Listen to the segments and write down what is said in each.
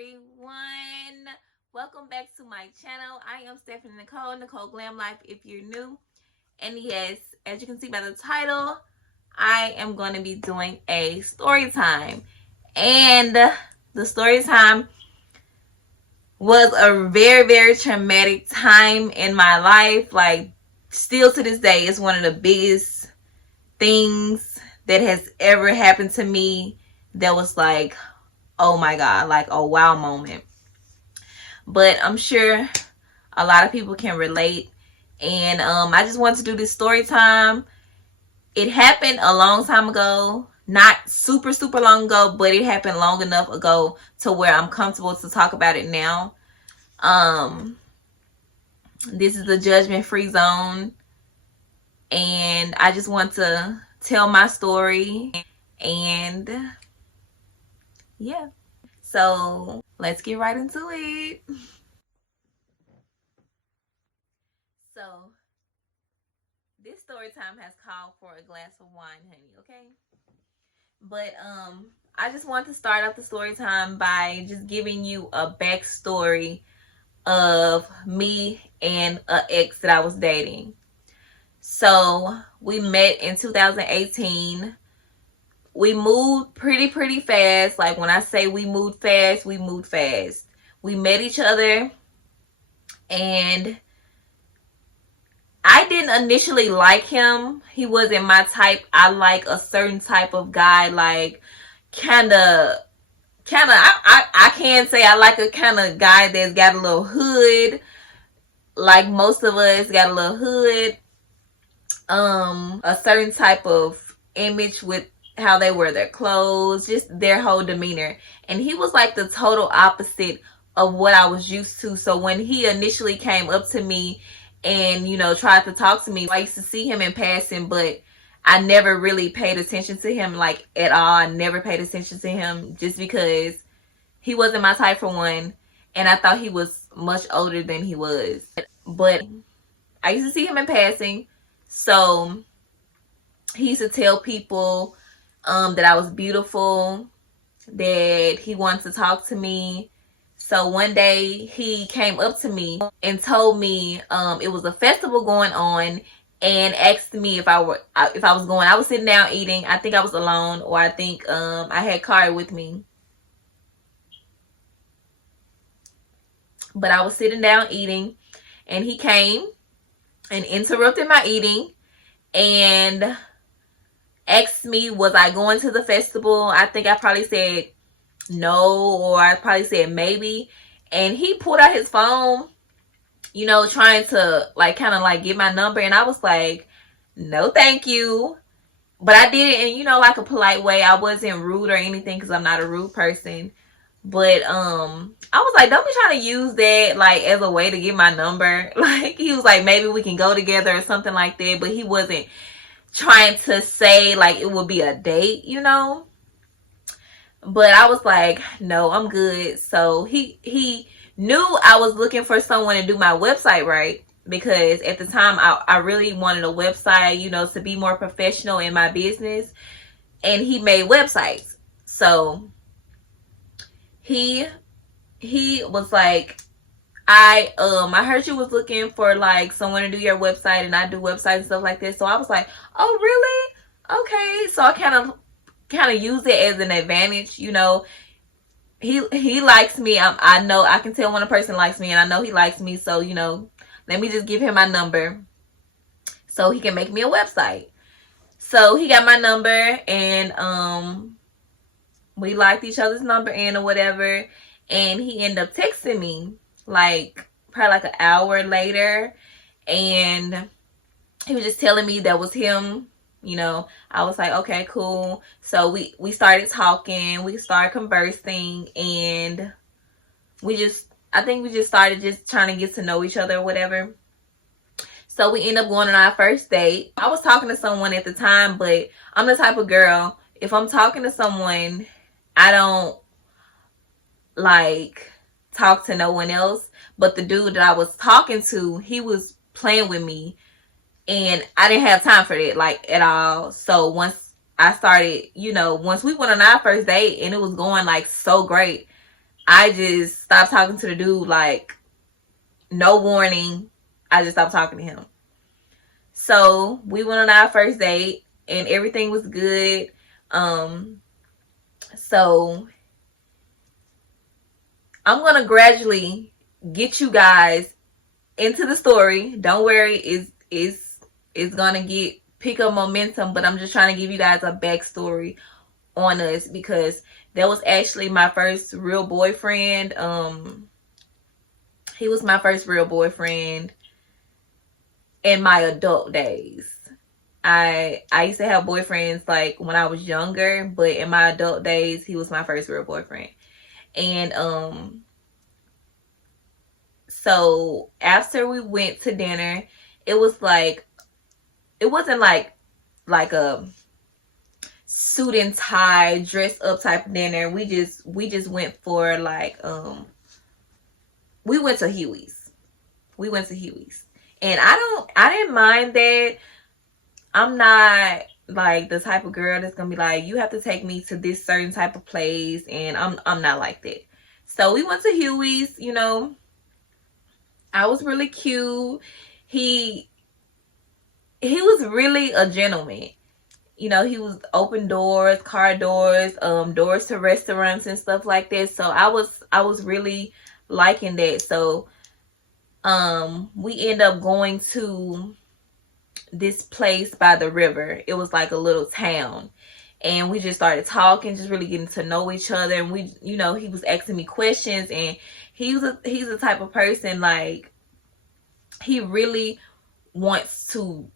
everyone. Welcome back to my channel. I am Stephanie Nicole GlamLife if you're new. And yes, as you can see by the title, I am going to be doing a story time. And the story time was a very traumatic time in my life. Like, still to this day, it's one of the biggest things that has ever happened to me that was like, oh my God, like a wow moment. But I'm sure a lot of people can relate. And I just want to do this story time. It happened a long time ago. Not super long ago, but it happened long enough ago to where I'm comfortable to talk about it now. This is the judgment-free zone. And I just want to tell my story. And yeah. So let's get right into it. So this story time has called for a glass of wine, honey, okay? But I just want to start off the story time by just giving you a backstory of me and an ex that I was dating. So we met in 2018. We moved pretty fast. Like, when I say we moved fast, we moved fast. We met each other, and I didn't initially like him. He wasn't my type. I like a certain type of guy, like I can say I like a kind of guy that's got a little hood. Like most of us got a little hood. A certain type of image with how they wear their clothes, just their whole demeanor. And he was like the total opposite of what I was used to. So when he initially came up to me and, you know, tried to talk to me, I used to see him in passing, but I never really paid attention to him, like, at all. I never paid attention to him just because he wasn't my type, for one, and I thought he was much older than he was. But I used to see him in passing, so he used to tell people that I was beautiful, that he wanted to talk to me. So one day he came up to me and told me it was a festival going on, and asked me if I was going. I was sitting down eating. I think I was alone, or I think I had Kari with me. But I was sitting down eating, and he came and interrupted my eating and asked me, was I going to the festival? I think I probably said no, or I probably said maybe. And he pulled out his phone, you know, trying to like kind of like get my number. And I was like, no, thank you. But I did it in, you know, like a polite way. I wasn't rude or anything, because I'm not a rude person. But I was like, don't be trying to use that like as a way to get my number. Like, he was like, maybe we can go together or something like that. But he wasn't trying to say like it would be a date, you know. But I was like, no, I'm good. So he knew I was looking for someone to do my website, right? Because at the time I really wanted a website, you know, to be more professional in my business. And he made websites. So he was like, I heard you was looking for like someone to do your website, and I do websites and stuff like this. So I was like, oh really? Okay. So I kind of use it as an advantage, you know. He likes me. I know, I can tell when a person likes me, and I know he likes me. So, you know, let me just give him my number so he can make me a website. So he got my number, and we liked each other's number in or whatever. And he ended up texting me like probably like an hour later, and he was just telling me that was him. You know, I was like, okay, cool. So we started talking, we started conversing, and I think we just started just trying to get to know each other or whatever. So we ended up going on our first date. I was talking to someone at the time, but I'm the type of girl, if I'm talking to someone, I don't like talk to no one else. But the dude that I was talking to, he was playing with me, and I didn't have time for that, like, at all. So once I started, you know, once we went on our first date and it was going like so great, I just stopped talking to the dude, like, no warning. I just stopped talking to him. So we went on our first date and everything was good. So I'm gonna gradually get you guys into the story. Don't worry, it's gonna pick up momentum, but I'm just trying to give you guys a backstory on us, because that was actually my first real boyfriend. He was my first real boyfriend in my adult days. I used to have boyfriends like when I was younger, but in my adult days, he was my first real boyfriend. And so after we went to dinner, it was like, it wasn't like a suit and tie, dress up type of dinner. We just went for like we went to Huey's. And I didn't mind that. I'm not like the type of girl that's gonna be like, you have to take me to this certain type of place, and I'm not like that. So we went to Huey's, you know. I was really cute. He was really a gentleman. You know, he was open doors, car doors, doors to restaurants and stuff like that. So I was really liking that. So we end up going to this place by the river. It was like a little town. And we just started talking, just really getting to know each other. And we, you know, he was asking me questions, and he's the type of person, like, he really wants to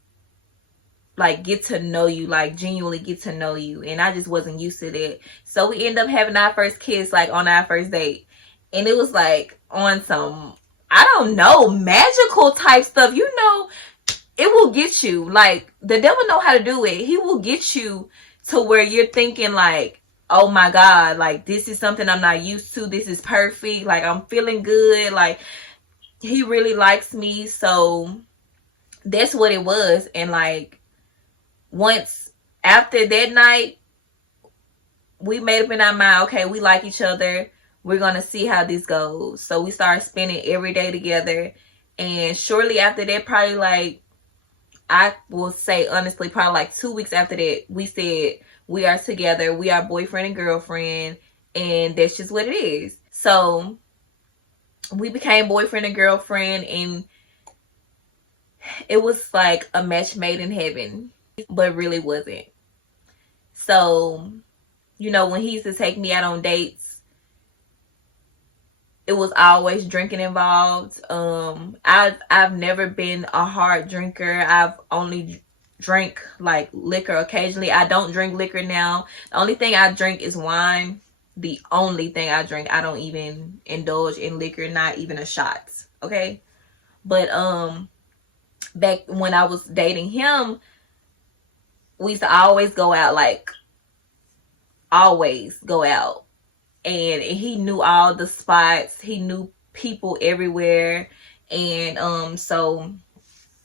like get to know you, like genuinely get to know you. And I just wasn't used to that. So we end up having our first kiss like on our first date. And it was like on some, I don't know, magical type stuff. You know, it will get you, like, the devil know how to do it. He will get you to where you're thinking like, oh my God, like, this is something I'm not used to. This is perfect. Like, I'm feeling good. Like, he really likes me. So that's what it was. And like, once after that night, we made up in our mind, okay, we like each other. We're going to see how this goes. So we started spending every day together. And shortly after that, probably like, I will say honestly, probably like 2 weeks after that, we said we are together. We are boyfriend and girlfriend. And that's just what it is. So we became boyfriend and girlfriend. And it was like a match made in heaven, but really wasn't. So, you know, when he used to take me out on dates, it was always drinking involved. I've never been a hard drinker. I've only drank like liquor occasionally. I don't drink liquor now. The only thing I drink is wine. The only thing I drink. I don't even indulge in liquor, not even a shot. Okay? But back when I was dating him, we used to always go out, like always go out. And he knew all the spots. He knew people everywhere. And so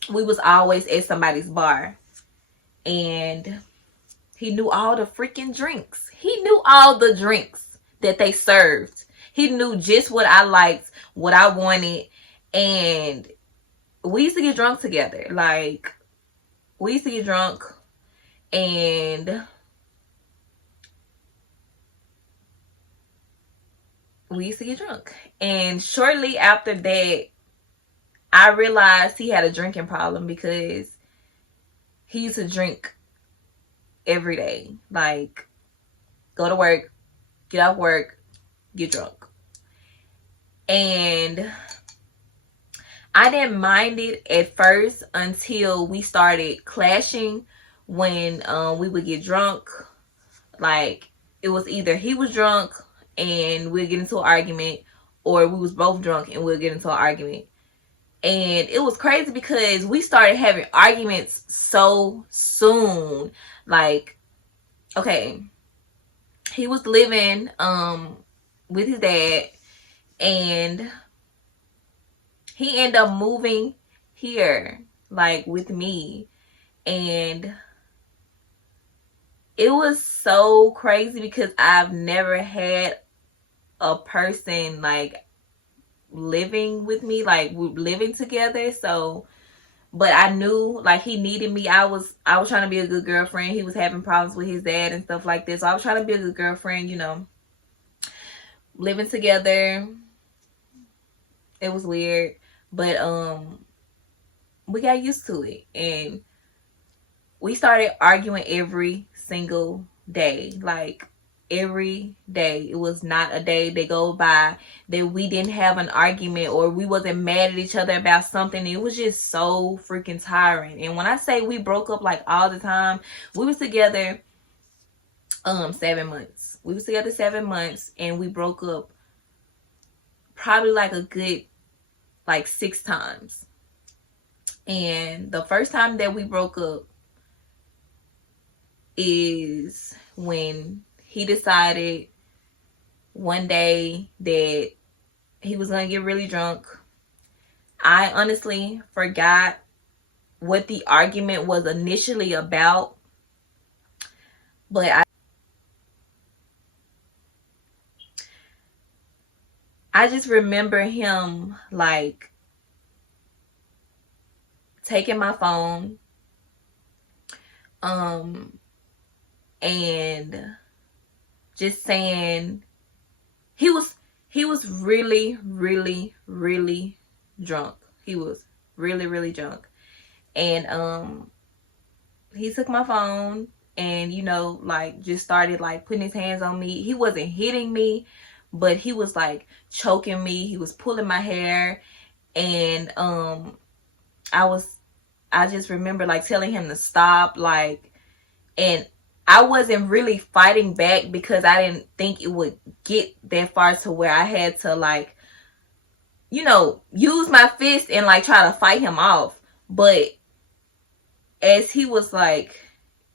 we was always at somebody's bar. And he knew all the freaking drinks. He knew all the drinks that they served. He knew just what I liked, what I wanted. And we used to get drunk together. Like, we used to get drunk. And we used to get drunk. And shortly after that, I realized he had a drinking problem, because he used to drink every day. Like, go to work, get off work, get drunk. And I didn't mind it at first until we started clashing when we would get drunk. Like, it was either he was drunk and we'll get into an argument, or we was both drunk and we'll get into an argument. And it was crazy because we started having arguments so soon. Like, okay, he was living with his dad, and he ended up moving here, like, with me. And it was so crazy because I've never had a person like living with me, like we're living together. So, but I knew like he needed me. I was trying to be a good girlfriend. He was having problems with his dad and stuff like this. So I was trying to be a good girlfriend, you know, living together. It was weird, but we got used to it, and we started arguing every single day. Like every day. It was not a day that go by that we didn't have an argument or we wasn't mad at each other about something. It was just so freaking tiring. And when I say we broke up like all the time, we was together 7 months. We was together 7 months, and we broke up probably like a good like 6 times. And the first time that we broke up is when he decided one day that he was going to get really drunk. I honestly forgot what the argument was initially about, but I just remember him like taking my phone and just saying he was really drunk. He was really drunk. And he took my phone and, you know, like just started like putting his hands on me. He wasn't hitting me, but he was like choking me. He was pulling my hair. And I just remember like telling him to stop, like, and I wasn't really fighting back because I didn't think it would get that far to where I had to like, you know, use my fist and like try to fight him off. But as he was like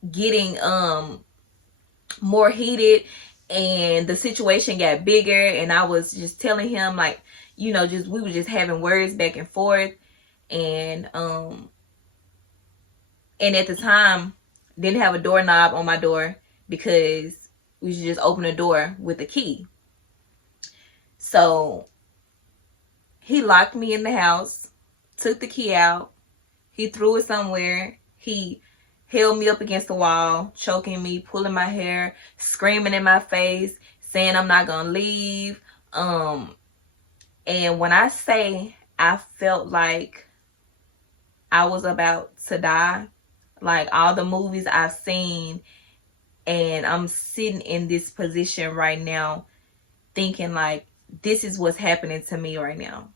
getting more heated and the situation got bigger, and I was just telling him like, you know, just we were just having words back and forth, and at the time didn't have a doorknob on my door because we should just open the door with a key. So he locked me in the house, took the key out, he threw it somewhere, he held me up against the wall, choking me, pulling my hair, screaming in my face, saying I'm not gonna leave. And when I say I felt like I was about to die, like all the movies I've seen, and I'm sitting in this position right now thinking like this is what's happening to me right now.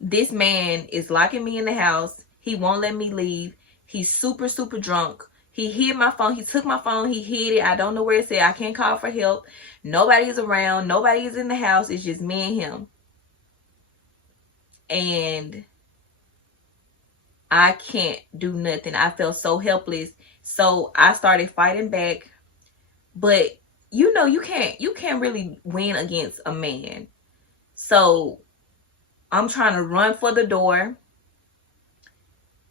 This man is locking me in the house. He won't let me leave. He's super drunk. He hid my phone. He took my phone. He hid it. I don't know where it's at. I can't call for help. Nobody is around. Nobody is in the house. It's just me and him. And I can't do nothing. I felt so helpless. So I started fighting back. But you know, you can't really win against a man. So I'm trying to run for the door.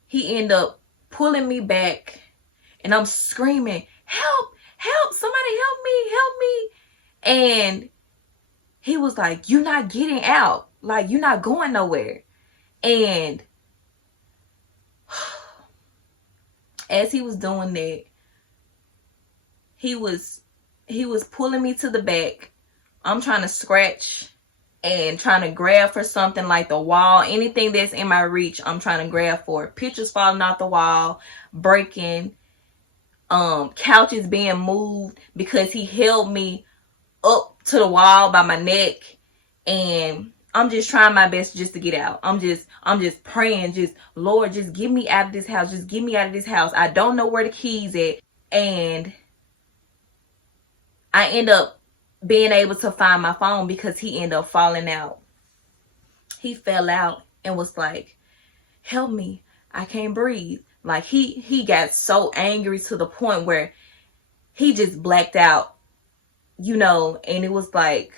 He ended up pulling me back, and I'm screaming, help, somebody help me. And he was like, you're not getting out. Like, you're not going nowhere. And as he was doing that, he was pulling me to the back. I'm trying to scratch and trying to grab for something like the wall. Anything that's in my reach, I'm trying to grab for. Pictures falling off the wall, breaking, couches being moved because he held me up to the wall by my neck. And I'm just trying my best just to get out. I'm just praying, just, Lord, just get me out of this house. Just get me out of this house. I don't know where the keys at. And I end up being able to find my phone because he ended up falling out. He fell out and was like, help me, I can't breathe. Like he got so angry to the point where he just blacked out, you know. And it was like,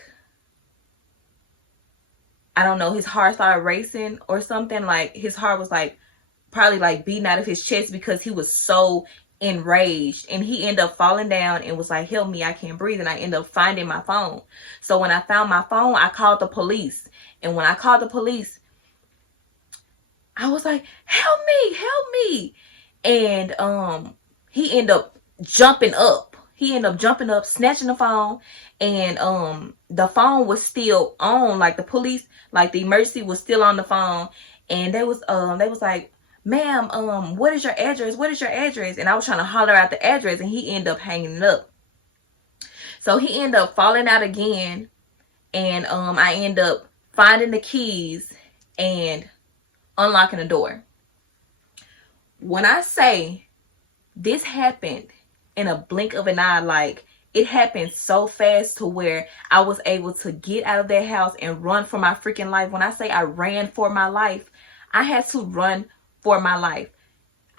I don't know, his heart started racing or something. Like his heart was like probably like beating out of his chest because he was so enraged, and he ended up falling down and was like, help me, I can't breathe. And I ended up finding my phone. So when I found my phone, I called the police. And when I called the police, I was like, help me. And he ended up jumping up. Snatching the phone, and the phone was still on. Like the police, like the emergency was still on the phone, and they was like, ma'am, what is your address? And I was trying to holler out the address, and he ended up hanging it up. So he ended up falling out again, and I ended up finding the keys and unlocking the door. When I say this happened in a blink of an eye, like it happened so fast to where I was able to get out of that house and run for my freaking life. When I say I ran for my life, I had to run for my life.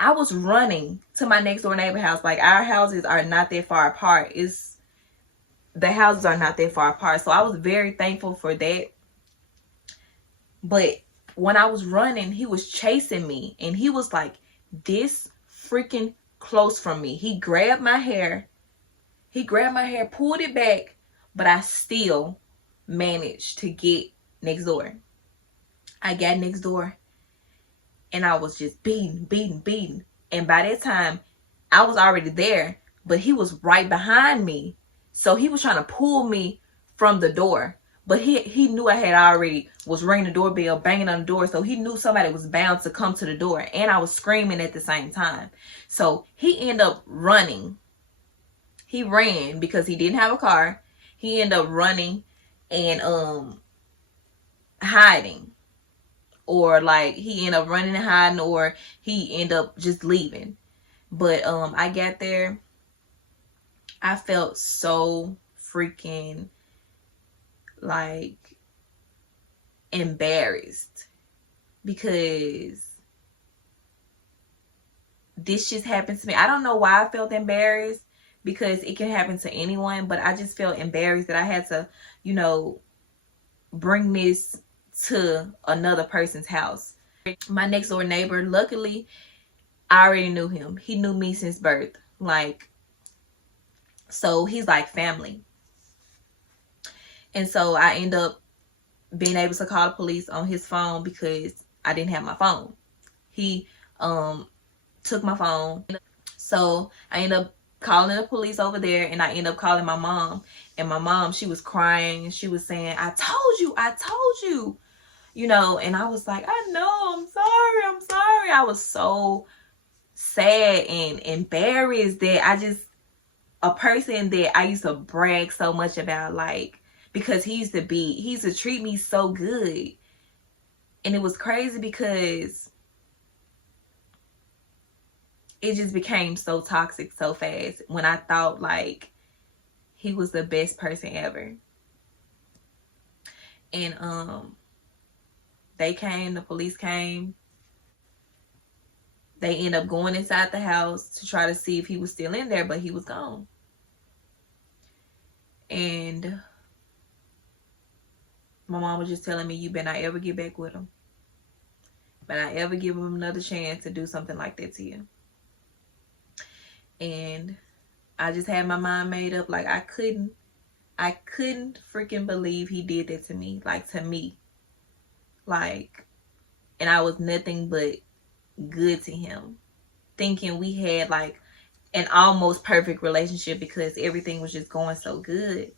I was running to my next door neighbor house. Like, our houses are not that far apart. The houses are not that far apart. So I was very thankful for that. But when I was running, he was chasing me, and he was like this freaking close from me. He grabbed my hair, pulled it back, but I still managed to get next door. I got next door, and I was just beating. And by that time, I was already there, but he was right behind me. So he was trying to pull me from the door. But he knew I had already was ringing the doorbell, banging on the door. So he knew somebody was bound to come to the door. And I was screaming at the same time. So he ended up running. He ran because he didn't have a car. He ended up running and hiding. Or like he ended up running and hiding, or he ended up just leaving. But I got there. I felt so freaking like embarrassed, because this just happened to me. I don't know why I felt embarrassed, because it can happen to anyone, but I just felt embarrassed that I had to, bring this to another person's house. My next door neighbor, luckily, I already knew him. He knew me since birth. So he's like family. And so I end up being able to call the police on his phone because I didn't have my phone. He took my phone. So I end up calling the police over there, and I end up calling my mom. And my mom, she was crying. She was saying, I told you. And I was like, I know, I'm sorry. I was so sad and embarrassed that a person that I used to brag so much about, because he used to treat me so good. And it was crazy because it just became so toxic so fast when I thought he was the best person ever. And the police came. They ended up going inside the house to try to see if he was still in there, but he was gone. And my mom was just telling me, you better not ever get back with him. Better not ever give him another chance to do something like that to you. And I just had my mind made up. I couldn't freaking believe he did that to me. To me. And I was nothing but good to him. Thinking we had an almost perfect relationship because everything was just going so good.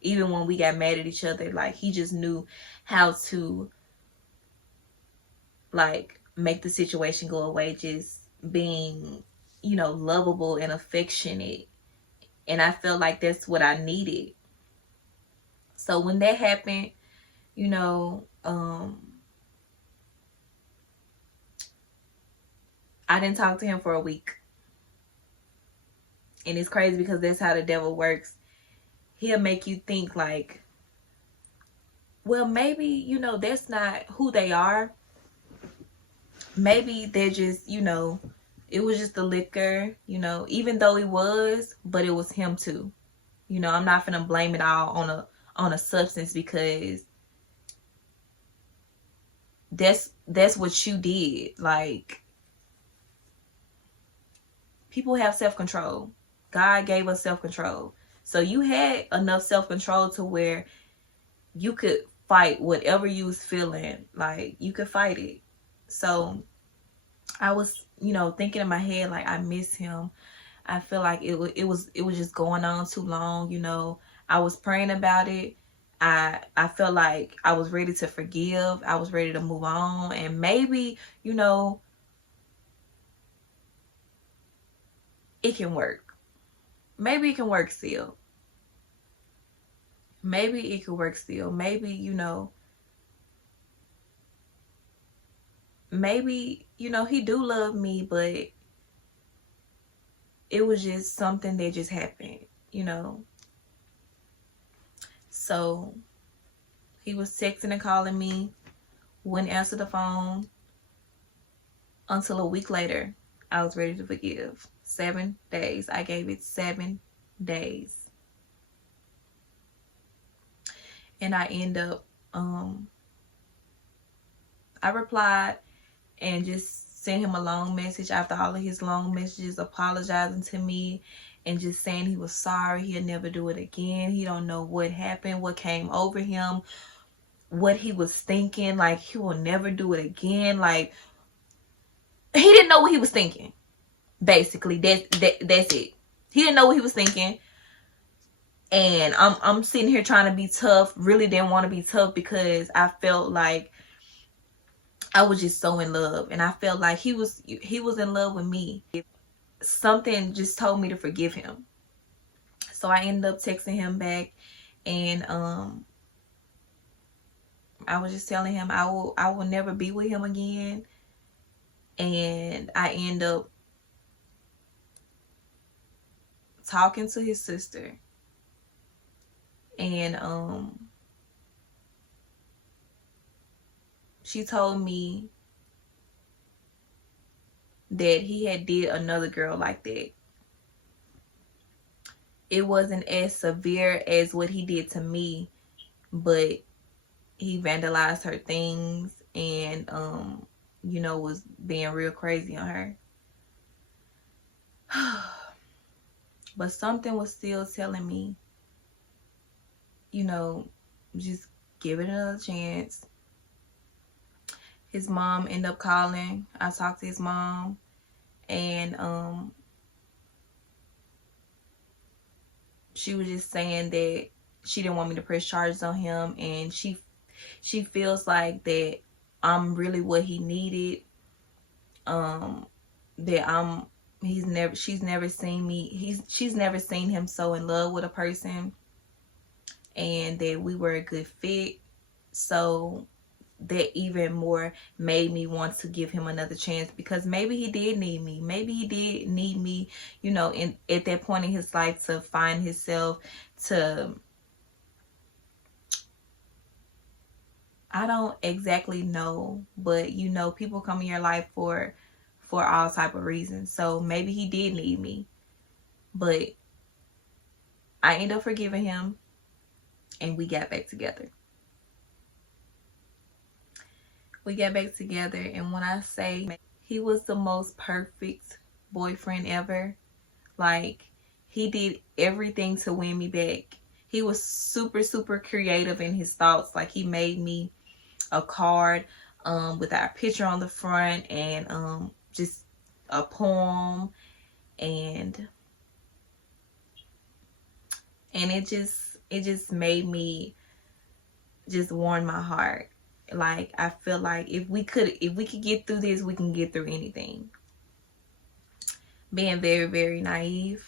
Even when we got mad at each other, he just knew how to make the situation go away, just being, lovable and affectionate. And I felt like that's what I needed. So when that happened, I didn't talk to him for a week. And it's crazy because that's how the devil works. He'll make you think well, maybe, that's not who they are. Maybe they're just, it was just the liquor, even though it was, but it was him too. I'm not gonna blame it all on a substance, because that's what you did. people have self-control. God gave us self-control. So you had enough self-control to where you could fight whatever you was feeling. Like, you could fight it. So I was, you know, thinking in my head, like, I miss him. I feel like it was just going on too long, you know. I was praying about it. I felt like I was ready to forgive. I was ready to move on. And maybe, you know, it can work. Maybe it can work still. Maybe it could work still. Maybe, you know, maybe, you know, he do love me, but it was just something that just happened, you know. So he was texting and calling me, wouldn't answer the phone. Until a week later, I was ready to forgive. 7 days. I gave it 7 days. And I end up, I replied and just sent him a long message after all of his long messages, apologizing to me and just saying he was sorry. He'll never do it again. He don't know what happened, what came over him, what he was thinking. Like, he will never do it again. Like, he didn't know what he was thinking. Basically, that's it. He didn't know what he was thinking. And I'm sitting here trying to be tough. Really didn't want to be tough because I felt like I was just so in love, and I felt like he was in love with me. Something just told me to forgive him. So I ended up texting him back, and I was just telling him I will never be with him again. And I end up talking to his sister, and she told me that he had did another girl like that. It wasn't as severe as what he did to me, but he vandalized her things and you know, was being real crazy on her. But something was still telling me, you know, just give it another chance. His mom ended up calling. I talked to his mom, and she was just saying that she didn't want me to press charges on him, and she feels like that I'm really what he needed. That she's never seen me. She's never seen him so in love with a person, and that we were a good fit. So that even more made me want to give him another chance, because maybe he did need me. Maybe he did need me, you know, at that point in his life to find himself, to, I don't exactly know, but you know, people come in your life for all type of reasons. So maybe he did need me, but I ended up forgiving him, and we got back together. We got back together, and when I say he was the most perfect boyfriend ever, like, he did everything to win me back. He was super, super creative in his thoughts. Like, he made me a card with our picture on the front, and just a poem, and it just made me just warm my heart. Like, I feel like if we could get through this, we can get through anything. Being very, very naive.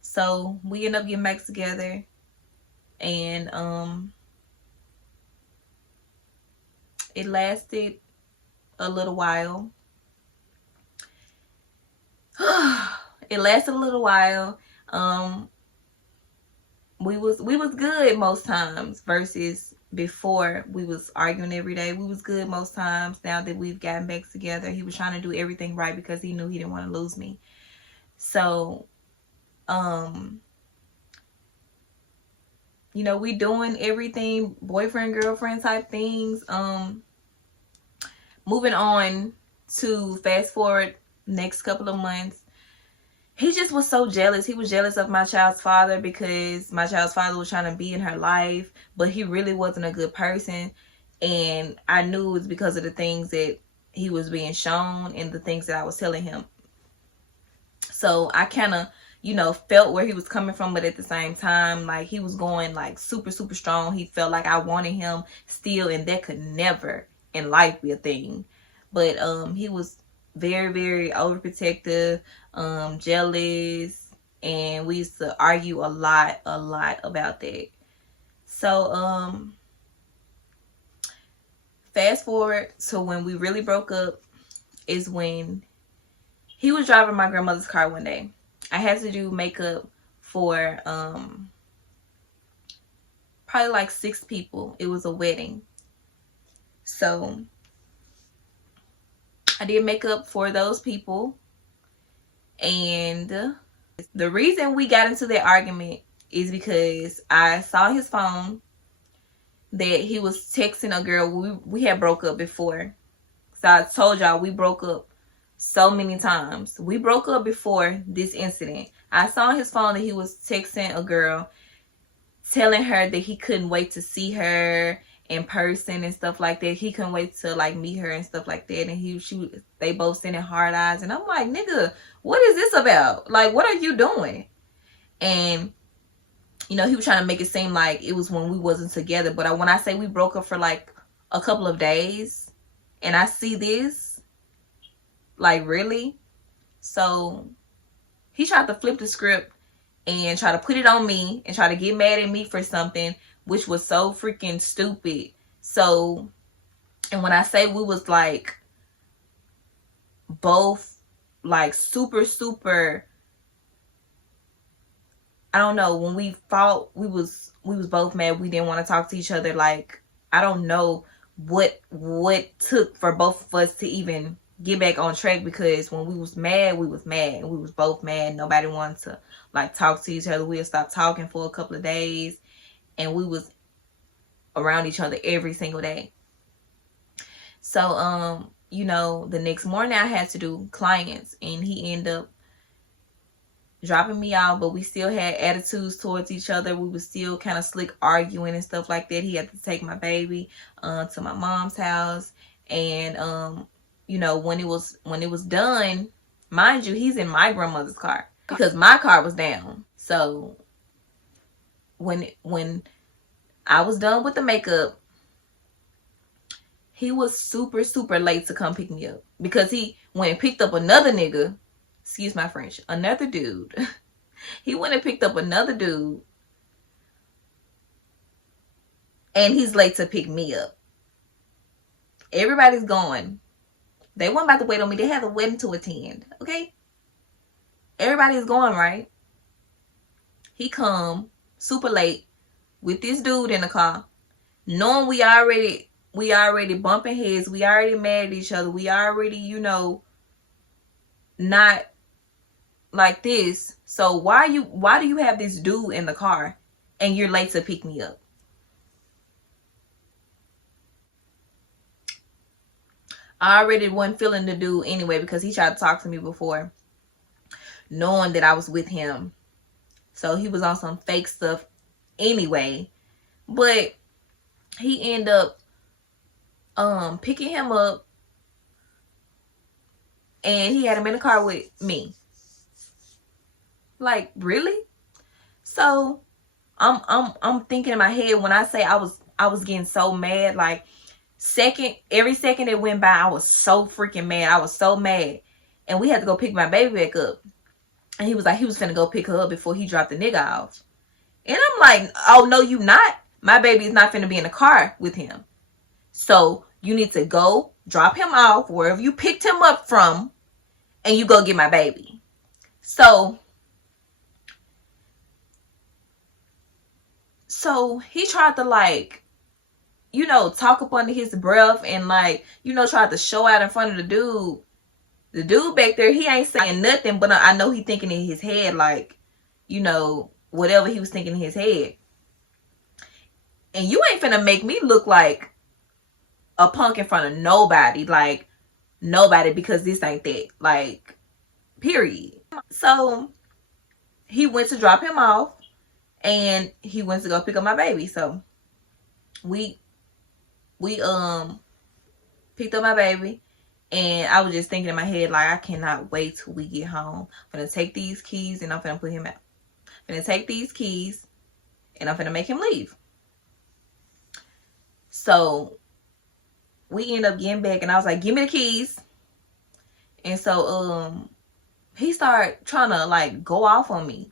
So we end up getting back together, and it lasted a little while. It lasted a little while. We was good most times, versus before we was arguing every day. We was good most times. Now that we've gotten back together, he was trying to do everything right because he knew he didn't want to lose me. So, you know, we doing everything boyfriend, girlfriend type things. Moving on to fast forward next couple of months, he just was so jealous. He was jealous of my child's father because my child's father was trying to be in her life, but he really wasn't a good person. And I knew it was because of the things that he was being shown and the things that I was telling him. So I kind of, you know, felt where he was coming from, but at the same time, like, he was going like super, super strong. He felt like I wanted him still, and that could never in life be a thing. But he was very, very overprotective, jealous, and we used to argue a lot about that. So fast forward to when we really broke up is when he was driving my grandmother's car one day. I had to do makeup for probably like 6 people. It was a wedding. So I did makeup for those people. And the reason we got into that argument is because I saw his phone that he was texting a girl. We had broke up before. So I told y'all we broke up so many times. We broke up before this incident. I saw on his phone that he was texting a girl, telling her that he couldn't wait to see her in person and stuff like that. He couldn't wait to like meet her and stuff like that. And they both sending hard eyes. And I'm like, nigga, what is this about? Like, what are you doing? And you know, he was trying to make it seem like it was when we wasn't together. But when I say we broke up for like a couple of days, and I see this, like, really? So he tried to flip the script and try to put it on me and try to get mad at me for something, which was so freaking stupid. So, and when I say we was like both like super, super, I don't know, when we fought, we was both mad. We didn't want to talk to each other. Like, I don't know what took for both of us to even get back on track, because when we was mad, we was mad. We was both mad. Nobody wanted to like talk to each other. We had stopped talking for a couple of days, and we was around each other every single day. So you know, the next morning I had to do clients, and he ended up dropping me out, but we still had attitudes towards each other. We was still kind of slick arguing and stuff like that. He had to take my baby to my mom's house, and you know, when it was done, mind you, he's in my grandmother's car because my car was down. So when I was done with the makeup, he was super, super late to come pick me up, because he went and picked up another nigga. Excuse my French. Another dude. He went and picked up another dude, and he's late to pick me up. Everybody's going. They weren't about to wait on me. They had a wedding to attend. Okay? Everybody's going, right? He come super late with this dude in the car, knowing we already bumping heads. We already mad at each other. We already, you know, not like this. So why do you have this dude in the car and you're late to pick me up? I already wasn't feeling the dude anyway, because he tried to talk to me before, knowing that I was with him. So he was on some fake stuff anyway. But he ended up picking him up, and he had him in the car with me. Like, really? So I'm thinking in my head, when I say I was getting so mad, like, every second it went by, I was so freaking mad. I was so mad. And we had to go pick my baby back up. And he was like, he was finna go pick her up before he dropped the nigga off. And I'm like, oh, no, you not. My baby is not finna be in the car with him. So you need to go drop him off wherever you picked him up from, and you go get my baby. So he tried to, like, you know, talk up under his breath and, like, you know, tried to show out in front of the dude. The dude back there, he ain't saying nothing, but I know he thinking in his head, like, you know, whatever he was thinking in his head. And you ain't finna make me look like a punk in front of nobody. Like, nobody, because this ain't that. Like, period. So he went to drop him off, and he went to go pick up my baby. So we picked up my baby, and I was just thinking in my head, like, I cannot wait till we get home. I'm gonna take these keys and I'm gonna put him out. I'm gonna take these keys and I'm gonna make him leave. So we end up getting back, and I was like, give me the keys. And so he started trying to like go off on me.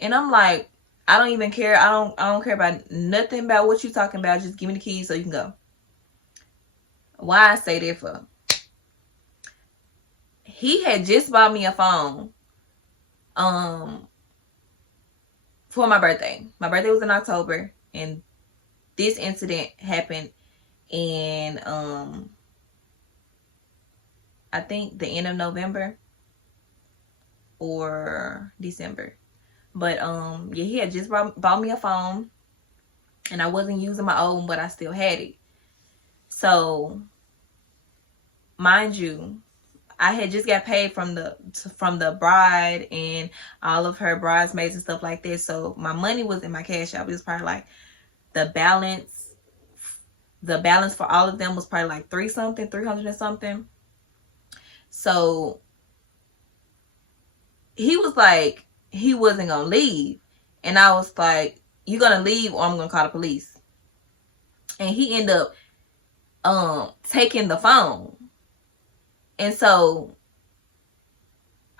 And I'm like, I don't even care. I don't care about nothing about what you talking about. Just give me the keys so you can go. Why I say that for? He had just bought me a phone for my birthday. My birthday was in October, and this incident happened in I think the end of November or December. But yeah, he had just bought me a phone, and I wasn't using my old one, but I still had it. So mind you, I had just got paid from the bride and all of her bridesmaids and stuff like that. So my money was in my cash app. It was probably like the balance for all of them was probably like 300 and something. So he was like, he wasn't gonna leave, and I was like, you gonna leave or I'm gonna call the police. And he ended up taking the phone. And so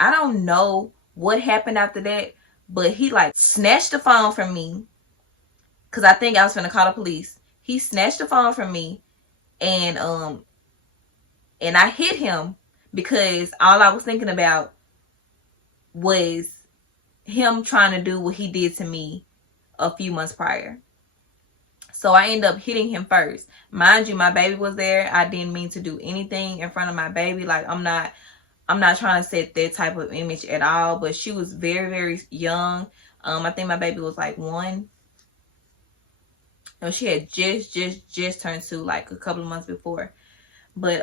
I don't know what happened after that, but he like snatched the phone from me, because I think I was gonna call the police. He snatched the phone from me, and I hit him, because all I was thinking about was him trying to do what he did to me a few months prior. So I ended up hitting him first. Mind you, my baby was there. I didn't mean to do anything in front of my baby. Like, I'm not trying to set that type of image at all, but she was very, very young. I think my baby was like 1. No, she had just turned 2 like a couple of months before. But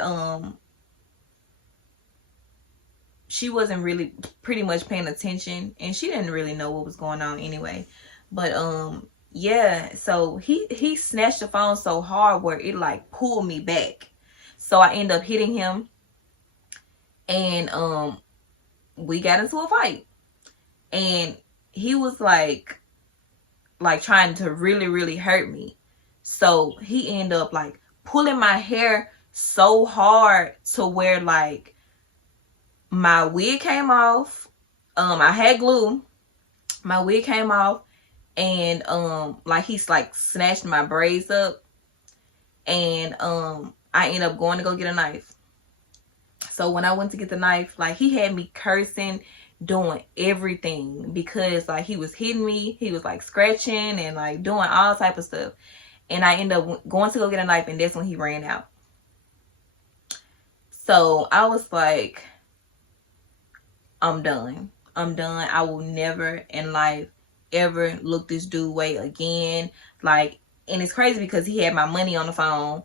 she wasn't really pretty much paying attention, and she didn't really know what was going on anyway. But yeah, so he snatched the phone so hard where it like pulled me back. So I ended up hitting him, and we got into a fight. And he was like trying to really, really hurt me. So he ended up like pulling my hair so hard to where like my wig came off. I had glue. My wig came off, and like he's like snatched my braids up, and I ended up going to go get a knife. So when I went to get the knife, like he had me cursing, doing everything, because like he was hitting me, he was like scratching and like doing all type of stuff. And I ended up going to go get a knife, and that's when he ran out. So I was like, I'm done. I will never in life ever look this dude way again. Like, and it's crazy because he had my money on the phone.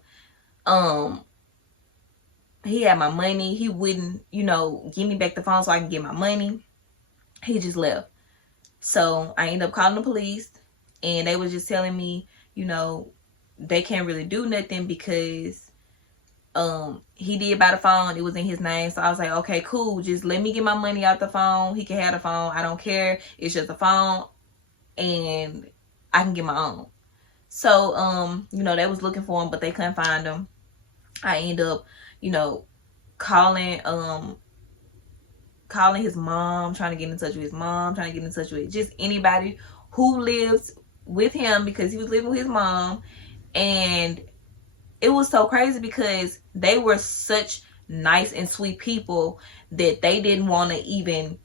He had my money. He wouldn't, give me back the phone so I can get my money. He just left. So I ended up calling the police, and they was just telling me, they can't really do nothing because he did buy the phone. It was in his name. So I was like, okay, cool. Just let me get my money out the phone. He can have the phone. I don't care. It's just a phone, and I can get my own. So, they was looking for him, but they couldn't find him. I ended up, calling his mom, trying to get in touch with his mom, trying to get in touch with just anybody who lives with him, because he was living with his mom. And it was so crazy because they were such nice and sweet people that they didn't want to even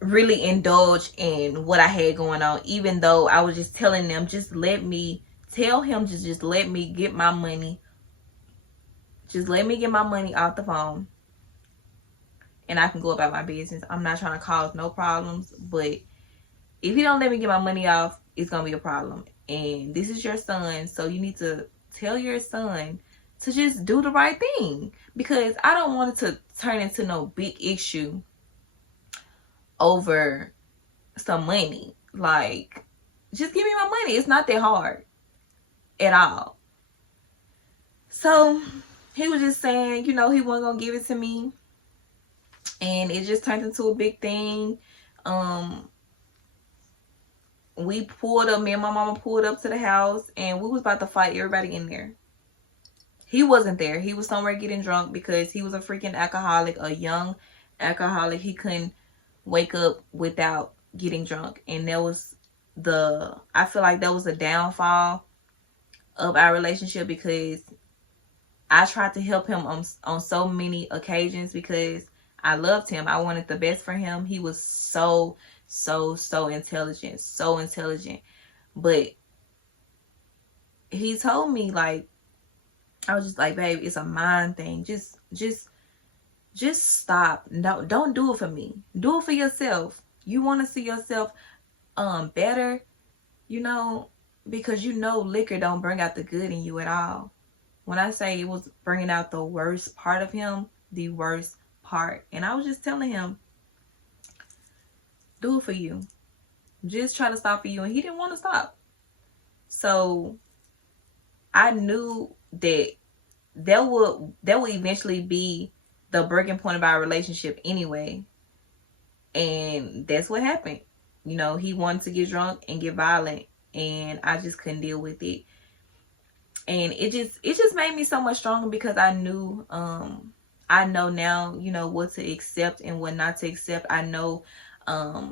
really indulge in what I had going on, even though I was just telling them, just let me tell him, just let me get my money. Just let me get my money off the phone, and I can go about my business. I'm not trying to cause no problems, but if you don't let me get my money off, it's going to be a problem. And this is your son, so you need to tell your son to just do the right thing, because I don't want it to turn into no big issue over some money. Like, just give me my money. It's not that hard at all. So he was just saying, you know, he wasn't gonna give it to me, and it just turned into a big thing. We pulled up, me and my mama pulled up to the house, and we was about to fight everybody in there. He wasn't there. He was somewhere getting drunk because he was a freaking alcoholic, a young alcoholic. He couldn't wake up without getting drunk. And that was I feel like that was the downfall of our relationship, because I tried to help him on so many occasions because I loved him. I wanted the best for him. He was so intelligent, so intelligent. But he told me, like, I was just like, babe, it's a mind thing. Just stop. No, don't do it for me. Do it for yourself. You want to see yourself better, you know, because you know liquor don't bring out the good in you at all. When I say it was bringing out the worst part of him, the worst part. And I was just telling him, do it for you. Just try to stop for you. And he didn't want to stop. So I knew that would eventually be the breaking point of our relationship anyway. And that's what happened. You know, he wanted to get drunk and get violent, and I just couldn't deal with it. And it just made me so much stronger, because I knew, I know now, you know, what to accept and what not to accept. I know,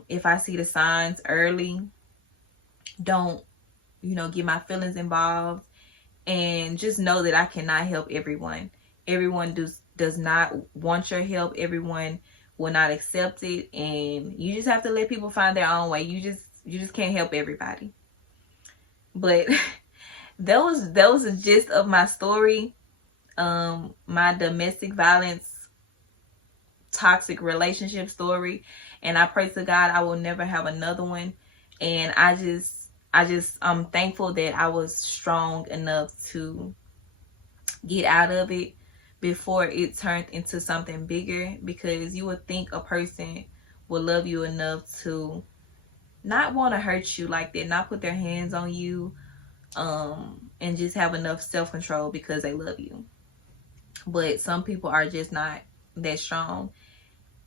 if I see the signs early, don't, you know, get my feelings involved, and just know that I cannot help everyone. Everyone does not want your help. Everyone will not accept it, and you just have to let people find their own way. You just can't help everybody. But that was the gist of my story, my domestic violence, toxic relationship story. And I pray to God I will never have another one. And I'm thankful that I was strong enough to get out of it before it turned into something bigger, because you would think a person would love you enough to not want to hurt you like that, not put their hands on you, and just have enough self-control because they love you. But some people are just not that strong.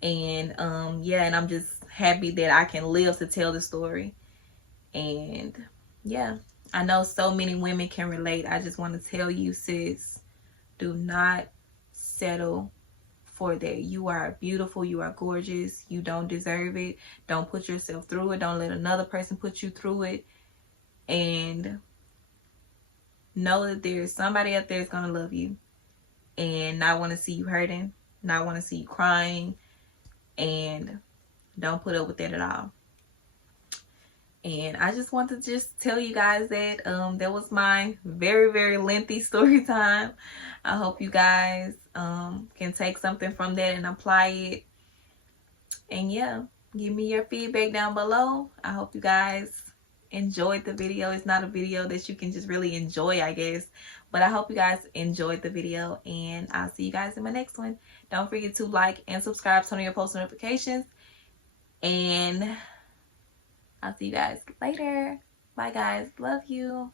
And yeah, and I'm just happy that I can live to tell the story. And yeah, I know so many women can relate. I just want to tell you, sis, do not settle for that. You are beautiful. You are gorgeous. You don't deserve it. Don't put yourself through it. Don't let another person put you through it. And know that there's somebody out there that's going to love you and not want to see you hurting, not want to see you crying, and don't put up with that at all. And I just want to just tell you guys that that was my very lengthy story time. I hope you guys can take something from that and apply it. And yeah, give me your feedback down below. I hope you guys enjoyed the video. It's not a video that you can just really enjoy, I guess, but I hope you guys enjoyed the video, and I'll see you guys in my next one. Don't forget to like and subscribe, turn on your post notifications, and I'll see you guys later. Bye guys. Love you.